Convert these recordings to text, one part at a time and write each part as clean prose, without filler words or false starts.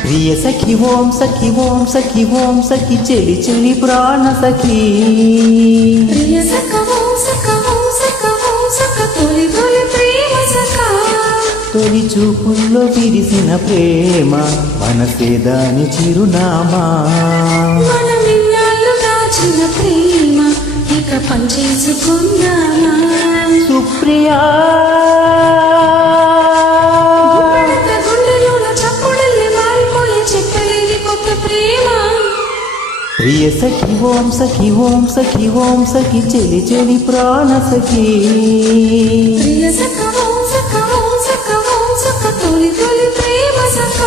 ప్రియ సఖి ఓం సఖి ఓం సఖి ఓం సఖి చెలి చెలి ప్రాణ సఖి ప్రియ సఖ ఓం సఖ ఓం సఖ ఓం సఖ తొలి తొలి ప్రేమ సఖ తొలి చూపుల్లో విరిసిన ప్రేమ మనసే దాని చిరునామా మన మిన్నాళ్ళు దాచిన ప్రేమ ఇక పంచేసుకుందామా సుప్రియా ప్రియ సఖి ఓం సఖి ఓం సఖి ఓం సఖి చెలి చెలి ప్రాణ సఖి ప్రియ సఖ ఓం సఖ ఓం సఖ ఓం సఖ తొలి తొలి ప్రేమ సఖ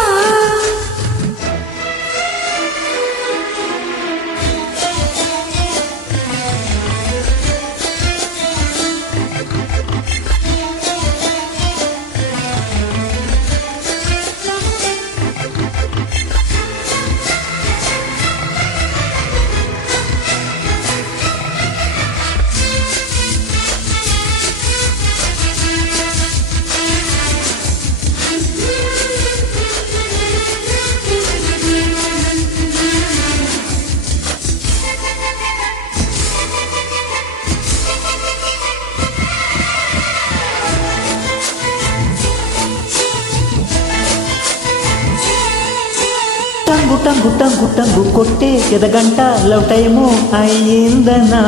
టంగు టంగు టంగు టంగు కొట్టే ఎదగంట లవ్ టైము అయ్యిందనా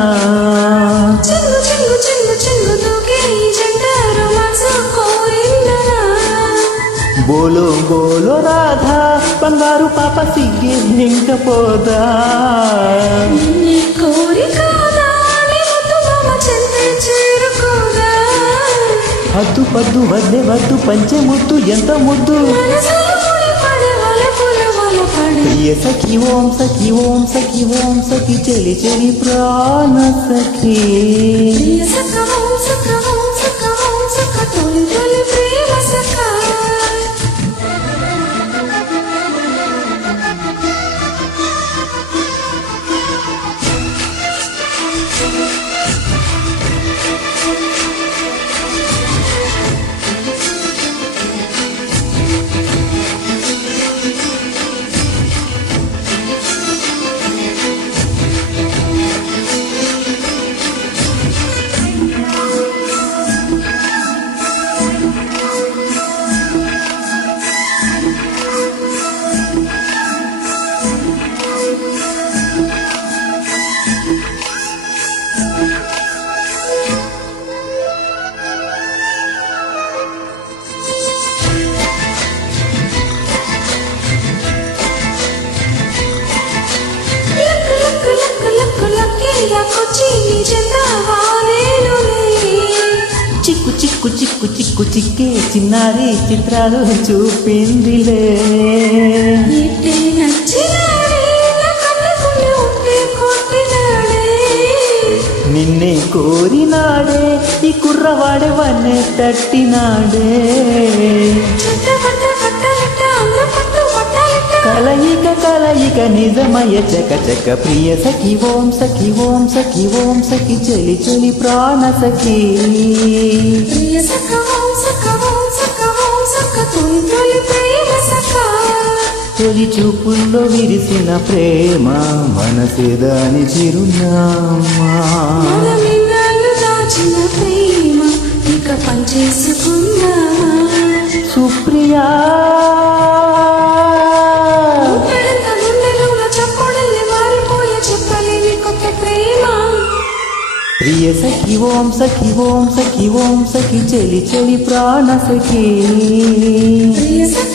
చెంగు చెంగు చెంగు చెంగు దూకే ఈ జంట రొమాన్స్ కోరిందనా బోలో బోలో రాధా బంగారు పాప సిగ్గే ఇంకపోదా నీ కోరికదా నీ ముద్దు మామ చెంతే చేరుకోదా హద్దు పద్దు వద్దే వద్దు పంచె ముద్దు ఎంత ముద్దు మనసులో పడే వాళ్ళ పుల వాళ్ళ పడే ప్రియ సఖి ఓం సఖి ఓం సఖి ఓం సఖి చెలి చెలి ప్రాణ సఖి ప్రియ సఖ ఓం సఖ ఓం సఖ ఓం సఖ తొలి తొలి ప్రేమ సఖ చిక్కు చిక్కు చిక్కు చిక్కు చిక్కే చిన్నారి చిత్రాలు చూపిందిలే నిన్నే కోరినాడే ఈ కుర్రవాడే వన్నే తట్టినాడే కలయిక కలయిక నిజమయ చక చక ప్రియ సఖి ఓం సఖి ఓం సఖి ఓం సఖి చెలి చెలి ప్రాణ సఖి ప్రియ సఖ ఓం సఖ ఓం సఖ ఓం సఖ తొలి తొలి ప్రేమ సఖ తొలి చూపుల్లో విరిసిన ప్రేమ మనసే దాని చిరునామా మన మిన్నాళ్ళు దాచిన ప్రేమ ఇక పంచేసుకుందామా సుప్రియా ప్రియ సఖి ఓం సఖి ఓం సఖి ఓం సఖి చెలి చెలి ప్రాణ సఖి ప్రియ సఖ